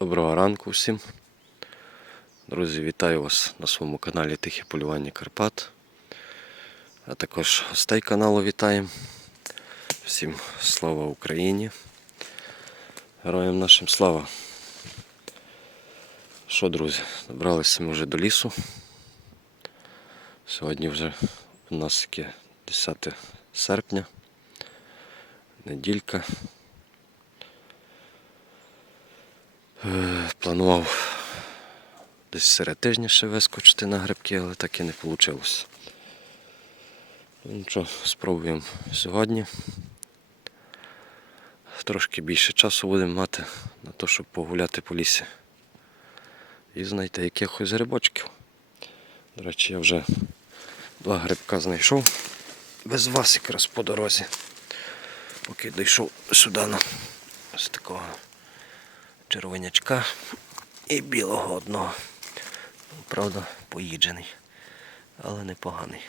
Доброго ранку всім. Друзі, вітаю вас на своєму каналі Тихе полювання Карпат. А також гостей каналу вітаємо. Всім слава Україні. Героям нашим слава. Що, друзі, добралися ми вже до лісу. Сьогодні вже у нас яке 10 серпня. Неділька. Планував десь серед тижня ще вискочити на грибки, але так і не вийшло. Ну спробуємо сьогодні. Трошки більше часу будемо мати на те, щоб погуляти по лісі. І знайти якихось грибочків. До речі, я вже два грибка знайшов без вас якраз по дорозі. Поки дійшов сюди на ось такого червонячка і білого одного. Ну, Правда, поїджений, але непоганий.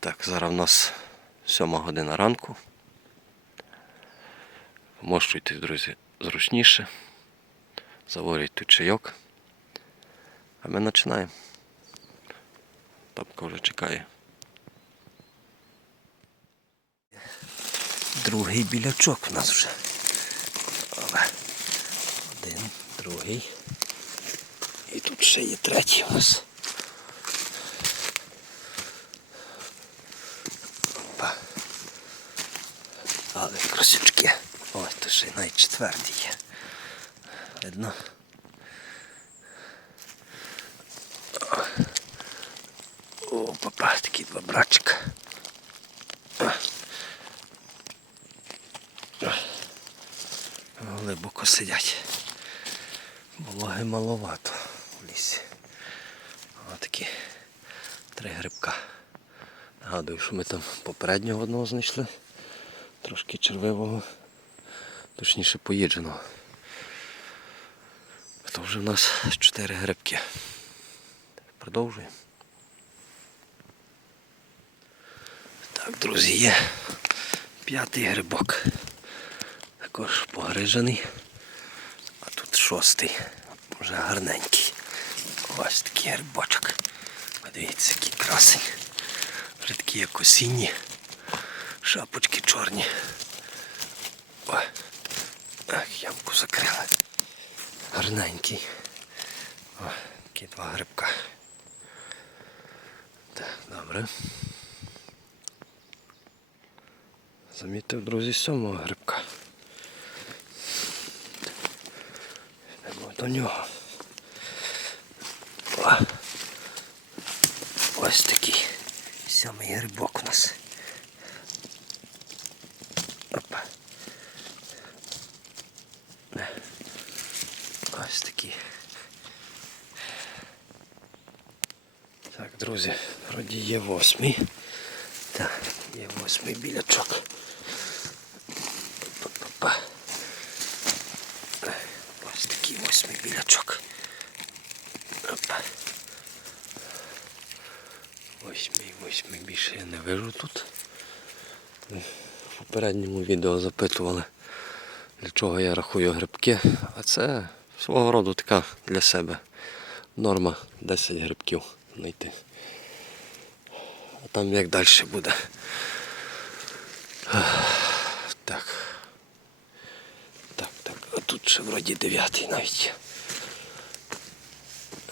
Так, зараз в нас сьома година ранку. Вмощуйтесь, друзі, зручніше. Заварюйте чайок. А ми починаємо. Топка вже чекає. Другий білячок в нас вже. Але один, другий. І тут ще є третій у нас. Опа. Але красючки. Ось то ще навіть четвертий є. Видно. О, папа, такі два братчика. Глибоко сидять. Вологи маловато в лісі. Ось такі три грибка. Нагадую, що ми там попереднього одного знайшли. Трошки червивого, точніше поїдженого. То вже в нас чотири грибки. Продовжуємо. Так, друзі, є п'ятий грибок. Також погрижений. А тут шостий. Вже гарненький. Ось такий грибочок. Подивіться, який красень. Вже такі як осінні. Шапочки чорні. Ой. Ах, ямку закрили. Гарненький. О, такі два грибка. Так, добре. Замітив, друзі, сьомого грибка. Йдемо до нього. Ось такий сьомий грибок у нас. Опа. Ось такий. Так, друзі, вроді є восьмий. Так, є восьмий білячок. Па-па-па. Ось такий восьмий білячок. Опа. Восьмий, восьмий більше я не вижу тут. В попередньому відео запитували, для чого я рахую грибки. А це свого роду така для себе норма 10 грибків знайти. А там як далі буде. Так. Так, так, а тут ще вроді дев'ятий навіть.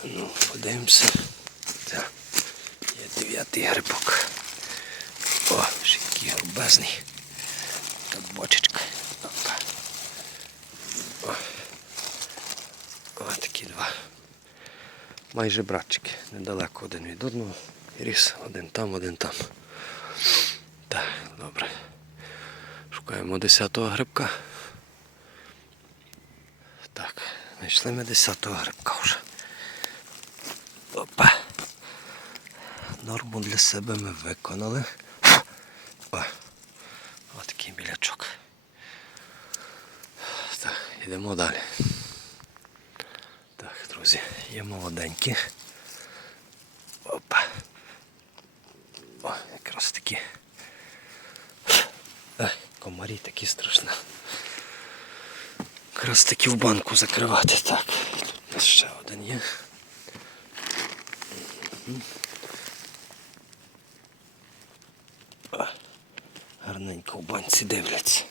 Ну, подивимося. Так. Є дев'ятий грибок. О, ще який грубезний. Тут бочечка. Опа. О. О, такі два. Майже братчики. Недалеко один від одного. Ріс один там, один там. Так, добре. Шукаємо 10-го грибка. Так, знайшли ми 10-го грибка вже. Опа. Норму для себе ми виконали. О, Ось такий білячок. Так, йдемо далі. Так, друзі, є молоденькі. Опа. О, якраз такі. Ай, комарі такі страшні. Якраз таки в банку закривати. Так. Тут ще один є. Гарненько в банці дивляться.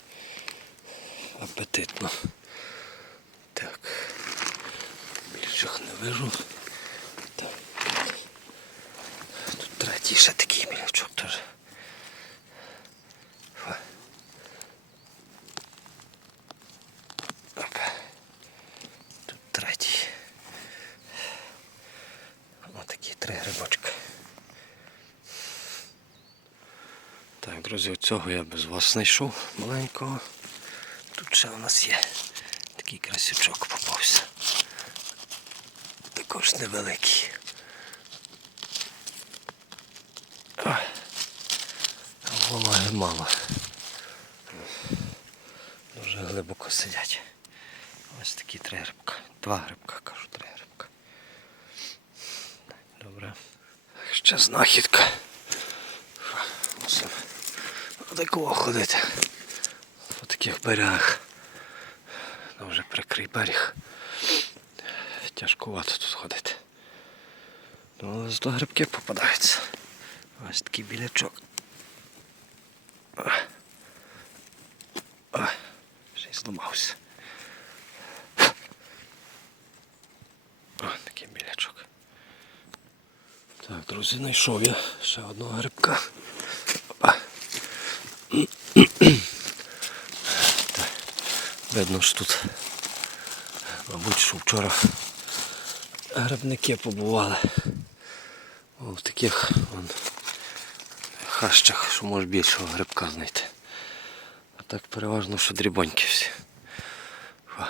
Апетитно. Так. Більших не вижу. Тут третій ще такий білячок теж. Тут третій. Отакі три грибочки. Так, друзі, оцього я без вас знайшов маленького. Тут ще у нас є такий красючок попався. Також невеликий. Ой. Вологи мало. Дуже глибоко сидять. Ось такі три грибка. Два грибка, кажу, три грибка. Добре. Ще знахідка. Мусимо такого ходити. По таких берегах. Ну, вже прикрий берег. Тяжкувато тут. Ну, зато грибки попадаються. Ось такий білячок. Ще й зламався. О, такий білячок. Так, друзі, знайшов я ще одного грибка. Видно ж тут, мабуть, що вчора грибники побували. В таких вон, хащах, що може більшого грибка знайти. А так переважно, що дрібонькі всі. О,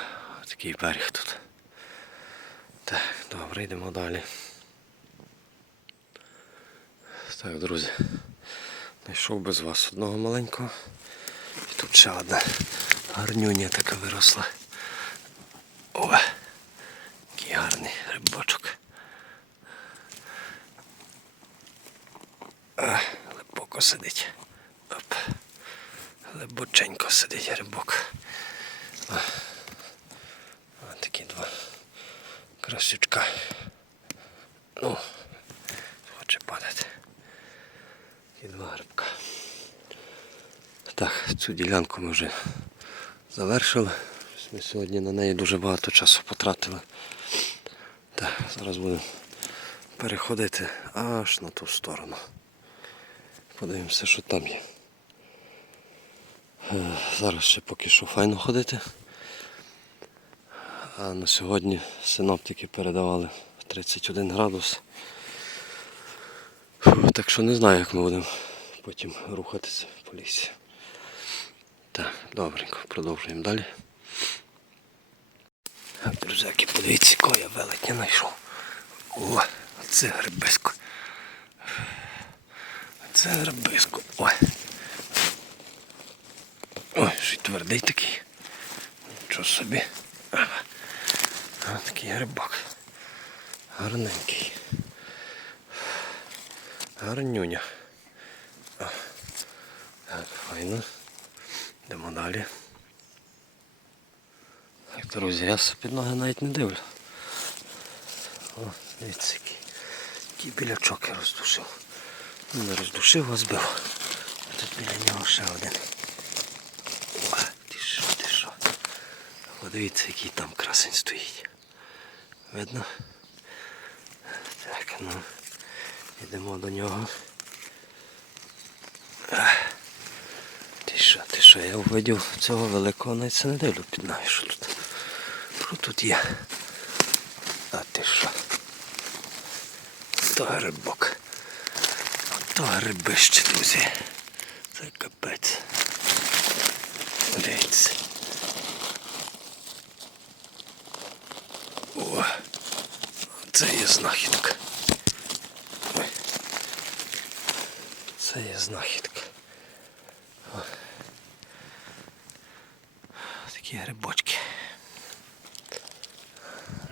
такий берег тут. Так, добре, йдемо далі. Так, друзі. Знайшов без вас одного маленького. І тут ще одна гарнюня така виросла. О! Який гарний грибочок. А, глибоко сидить. Оп. Глибоченько сидить грибок. О. О, такі два красючка. Ну, хоче падати. І два грибка. Так, цю ділянку ми вже завершили. Ми сьогодні на неї дуже багато часу потратили. Так, зараз будемо переходити аж на ту сторону. Подивимося, що там є. Е, Зараз ще поки що файно ходити. А на сьогодні синоптики передавали 31 градус. Так що не знаю, як ми будемо потім рухатися по лісі. Так, добренько, продовжуємо далі. Так, друзяки, подивіться, я велетня знайшов. О, це грибисько. Це грибисько. Ой. Ой, що й твердий такий. Нічого собі. А, такий грибок. Гарненький. Гарнюня. Файно. Йдемо далі. Так, друзі, я під ноги навіть не дивлю. О, дивіться, який, білячок я роздушив. Ну, Не роздушив, а збив. А тут біля нього ще один. О, ти що, ти що. Подивіться, який там красень стоїть. Видно? Так, ну. Йдемо до нього. Ах. Ти що, ти що, я увидів цього великого навіть це не дивлю під ноги, що тут. Що тут є? А ти що? То грибок. То грибище, друзі. Це капець. Дивіться. О, це є знахідка. Це є знахідка. О. Такі грибочки.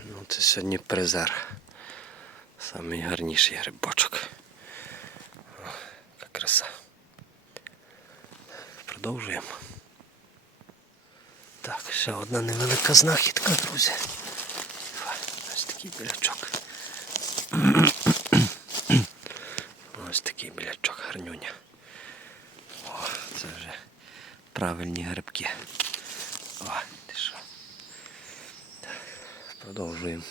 Ну, це сьогодні призер. Самий гарніший грибочок. Яка краса. Продовжуємо. Так, ще одна невелика знахідка, друзі. Ось такий білячок. Ось такий білячок гарнюня. О, це вже правильні грибки. О, ти що. Так, продовжуємо.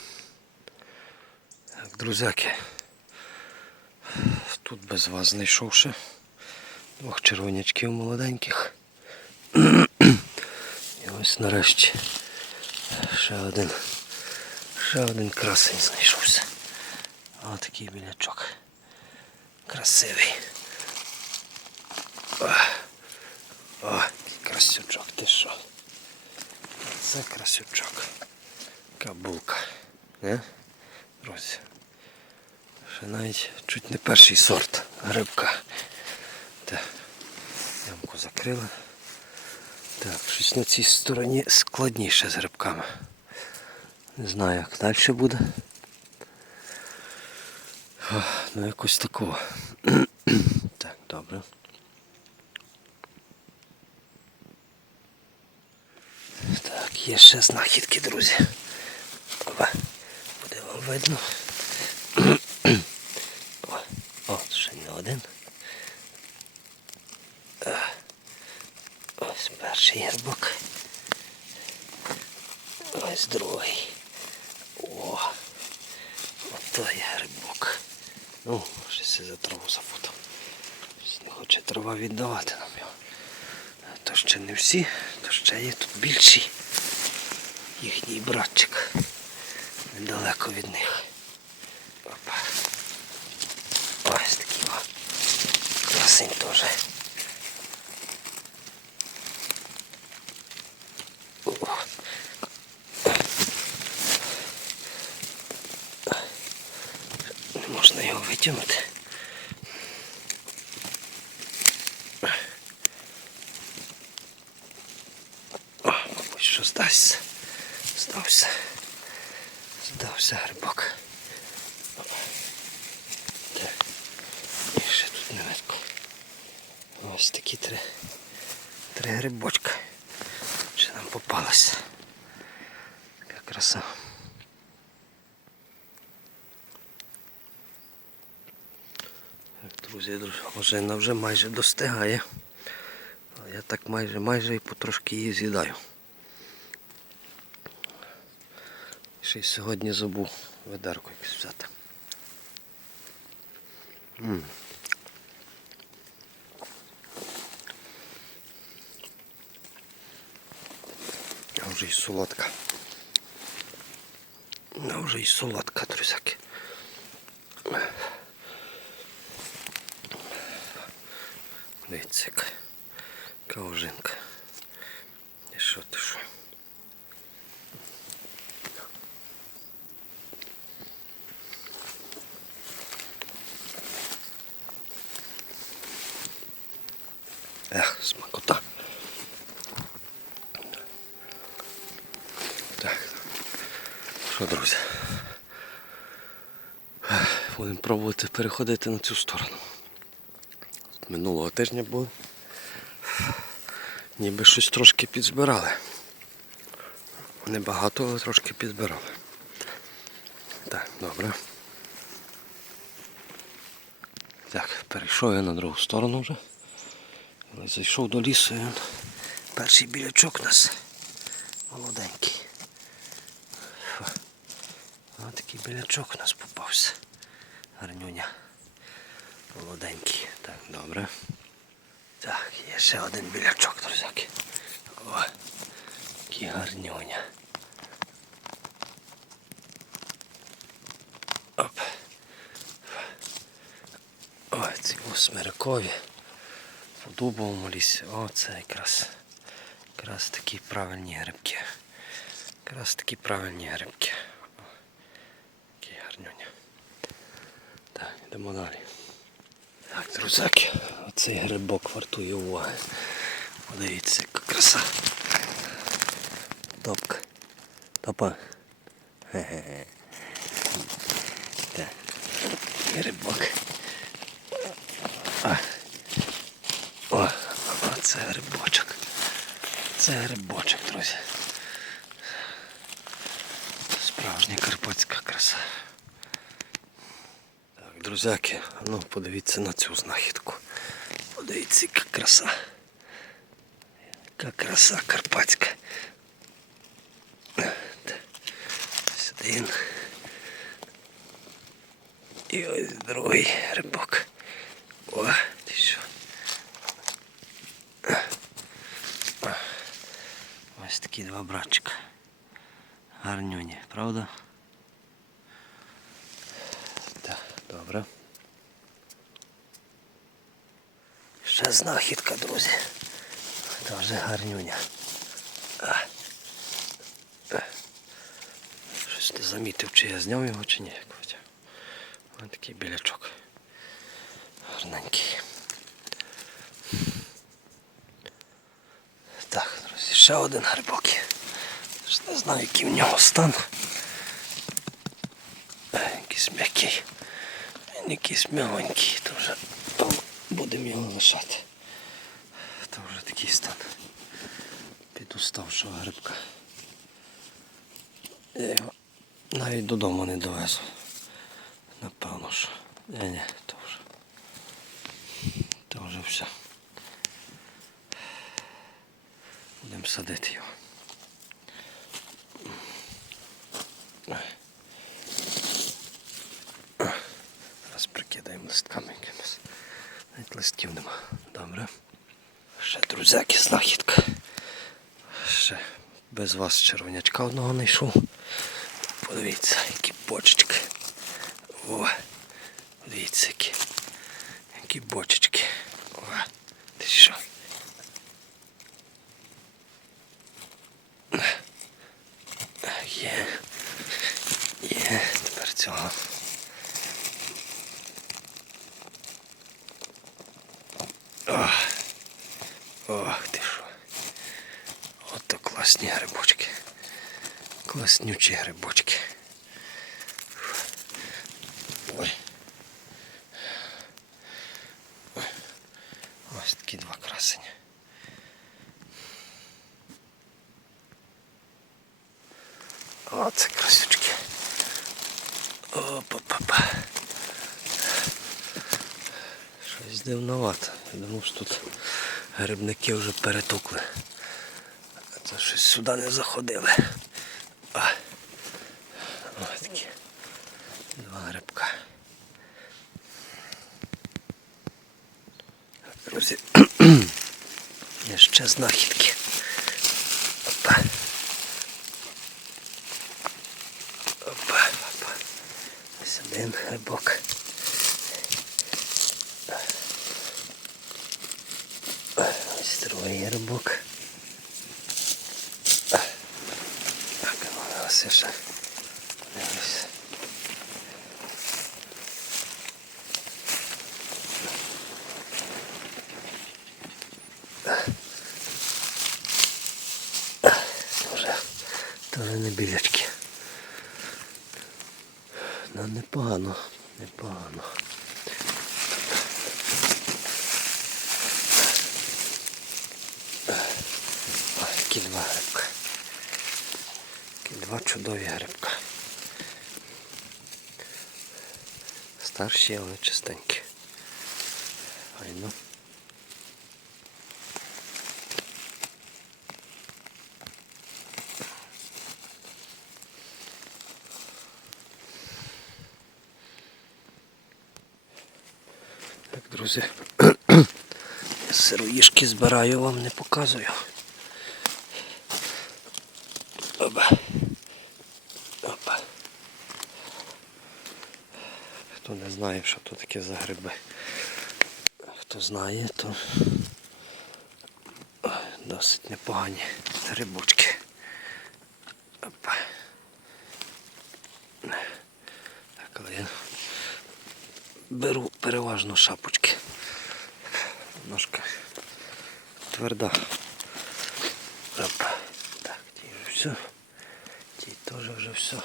Так, друзяки. Тут без вас знайшов ще двох червонячків молоденьких. І ось нарешті ще один. Ще один красень знайшовся. Ось такий білячок. Красивий. О, о красючок, ти що? Це красючок. Кабулка. Не? Друзі. Ще навіть чуть не перший сорт грибка. Так. Ямку закрили. Так, щось на цій стороні складніше з грибками. Не знаю, як далі буде. О, Ну якось такого. так, добре. Так, є ще знахідки, друзі. Опа, буде вам видно. О, о, ще не один. Ось перший гербок. Ось другий. О! Ото є грибок. Ну, щось я за траву запутав. Не хоче трава віддавати нам його. То ще не всі, то ще є тут більший їхній братчик. Недалеко від них. Опа. Ось такий о. Красень теж. Не можна його витягнути. О, мабуть, що здасться. Здався. Здався грибок. І ще тут не видко. Ось такі три, три грибочка. Ще нам попалося. Така краса. Друзі, ожина вже майже достигає. Я так майже майже і потрошки її з'їдаю. Ще й сьогодні забув ведерку якусь взяти. М. А вже й солодка. А вже й солодка, друзяки. Дивіться, яка, ожинка. І що ти що? Ех, смакота. Так. Що, друзі? Будемо пробувати переходити на цю сторону. Минулого тижня було. Ніби щось трошки підзбирали. Небагато, але трошки підзбирали. Так, добре. Так, перейшов я на другу сторону вже. Зайшов до лісу і перший білячок у нас молоденький. Ось такий білячок у нас попався. Гарнюня. Молоденький. Так, добре. Так, є ще один білячок, друзяки. О, який гарнюня. Оп. Ой, ці осьмирикові. У дубовому лісі. О, це якраз, якраз такі правильні грибки. Якраз такі правильні грибки. О, Які гарнюня. Так, йдемо далі. Так, друзяки, оцей грибок вартує уваги. Подивіться, яка краса. Топка. Топа. Так. Грибок. О, оце грибочок. Це грибочок, друзі. Справжня карпатська краса. Друзяки, ну подивіться на цю знахідку. Подивіться, яка краса. Яка краса карпатська. Ось один. І ось другий грибок. О, ти що? Ось такі два братчика. Гарнюні, правда? Так, добре. Ще знахідка, друзі. Дуже гарнюня. А. А. Щось не замітив, чи я зняв його, чи ні. Ось такий білячок. Гарненький. Так, друзі, ще один грибок. Ж Не знаю, який в нього стан. Е, Якийсь м'який. Він якийсь м'ягонький, вже то будемо його лишати. То вже такий стан. Під уставшого грибка. Я його навіть додому не довезу. Напевно що. Ні, ні, то вже. То вже все. Будемо садити його. Зараз прикидаємо листками якимось. Навіть листків нема. Добре. Ще друзяки, знахідка. Ще без вас червонячка одного знайшов. Подивіться, які бочечки. О, дивіться які. Які бочечки. О, ти що? Є. Є, тепер цього. Ох, Ох ти що. Ото класні грибочки. Класнючі грибочки. Ой. Ось такі два красені. Оце красючки. Опа-па-па. Щось дивновато. Я думав, що тут грибники вже перетукли. Це щось сюди не заходили. А. Ось такі. Два грибка. Друзі. Є ще знахідки. Опа. Опа, опа. Ось один грибок. Ось другий грибок. Так, ну, ось ще. Подивись. Тоже, тоже не білячки. Ну, непогано, непогано. Ой, які два грибка. Які два чудові грибка. Старші, але чистенькі. Ай ну. Так, друзі. Сироїшки збираю, вам не показую. Опа. Опа. Хто не знає, що то таке за гриби. Хто знає, то досить непогані грибочки. Опа. Так, але я беру переважно шапочки. Ножка тверда. Опа. Так, ті вже все. Ті теж вже все.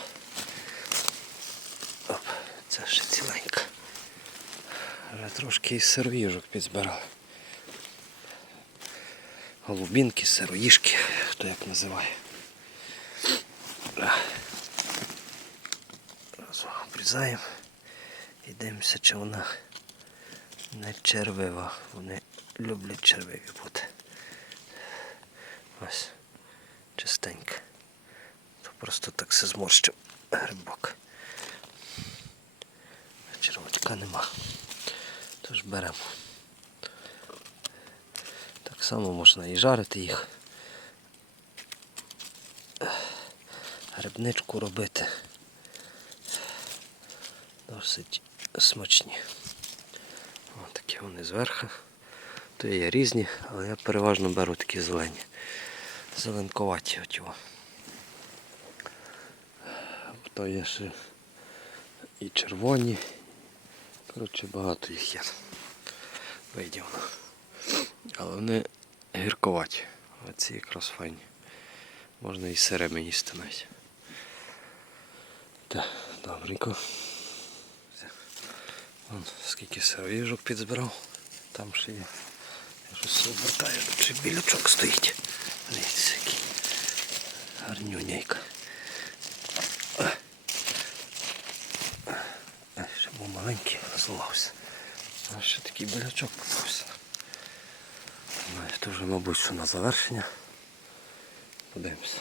Оп, це ще ціленька. Вже трошки із сироїжок підзбирали. Голубінки, сироїжки. хто як називає. Обрізаємо і дивимося, чи вона не червива. Вони люблять червиві бути. Ось, чистенька. То просто так се зморщив грибок. Червочка нема. Тож беремо. Так само можна і жарити їх. Грибничку робити. Досить смачні. Ось такі вони зверху. То є різні, але я переважно беру такі зелені. Зеленковаті от його. То є ще і червоні. Коротше, багато їх є. Видів. Але вони гірковаті. Оці якраз файні. Можна і сирими їсти навіть. Так, добренько. Вон скільки сироїжок підзбирав. Там ще є. Щось обертаю, тут білючок стоїть. Дивіться, який гарнюнейка. Е, Ще був маленький, зламався. А ще такий білячок попався. Ну, це вже, мабуть, що на завершення. Подивимося.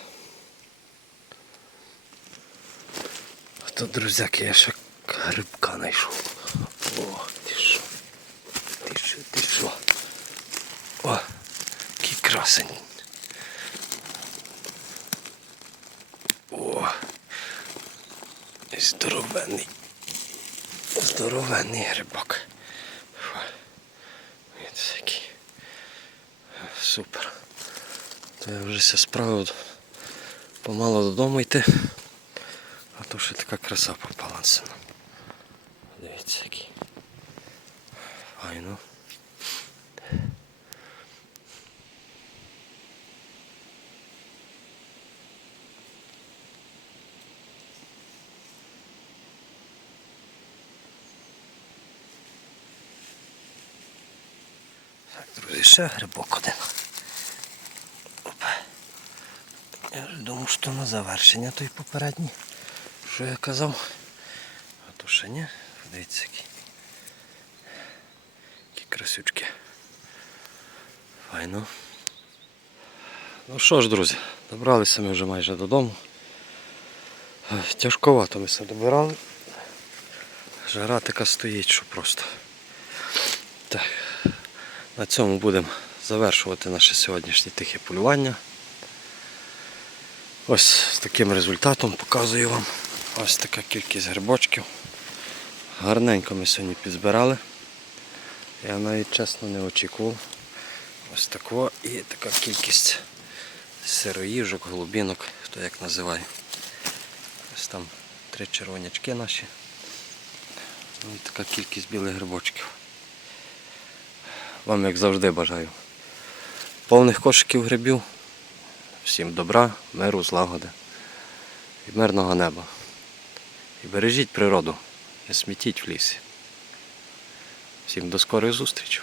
То, друзяки, я ще грибка знайшов. О, ти що? Ти що, ти що? О, який красень. О, здоровенний. Здоровенний грибок. Ось який. Супер. То я вже все справив. Помало додому йти. А то ще така краса попала на сина. Дивіться який. Файно. Так, ще грибок один. Я ж думав, що на завершення той попередній. Що я казав? А то ще ні. Дивіться які. Які красючки. Файно. Ну що ж, друзі, добралися ми вже майже додому. Тяжковато ми все добирали. Жара така стоїть, що просто. Так. На цьому будемо завершувати наше сьогоднішнє тихе полювання. Ось з таким результатом показую вам. Ось така кількість грибочків. Гарненько ми сьогодні підзбирали. Я навіть чесно не очікував. Ось тако і така кількість сироїжок, голубінок, хто як називає. Ось там три червонячки наші. Ну, і така кількість білих грибочків. Вам, як завжди, бажаю повних кошиків грибів. Всім добра, миру, злагоди і мирного неба. І бережіть природу, не смітіть в лісі. Всім до скорих зустрічей.